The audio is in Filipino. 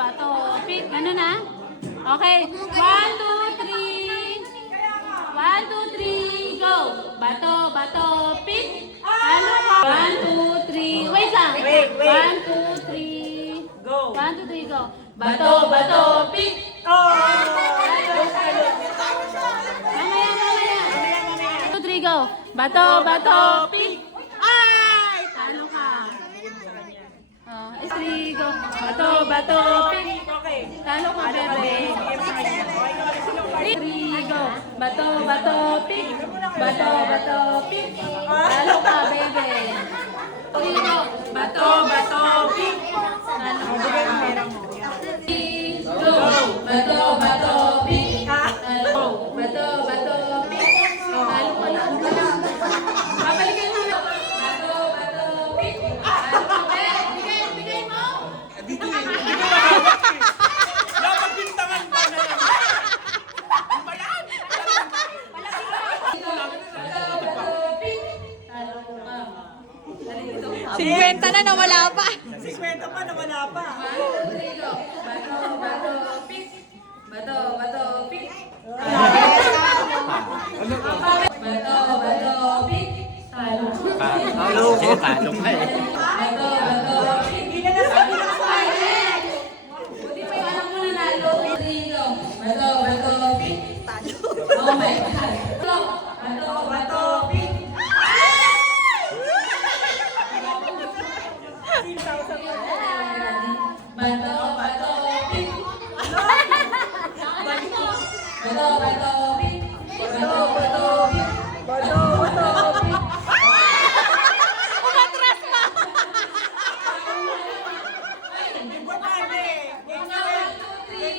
bato, pick. Ano na? Okay. 1, 2, 3. 1, 2, 3, go. Bato, bato, pick. Talo ka. 1, 2, 3. Wait lang. 1, 2, 3. Go. 1, 2, 3, go. Bato, bato, pick. Oh! Mamaya, mamaya. 1, 2, 3, go. Bato, bato, pick. Ay! Talo ka. 3, go. Bato, bato, pick. Okay. Talo ka, bebe. 3, go. Bato, bato, pick. Bato, bato, pick. Talo ka, bebe. 3, go. Bato, bato, pick. Talo ka. 3, go. Bato, bato, pick. Talo. Bato, bato, pick. Talo ka lang. Babalikan mo. Bato, bato, pick. Talo ka, bebe. Bigay mo. Dapat bintangan pa na lang. Ano ba yan? 50 na nawala pa. 50 pa na wala pa. Bato, bato, pick. Bato, bato, pick. Bato, bato, pick. Talo. Talo. Talo ka eh.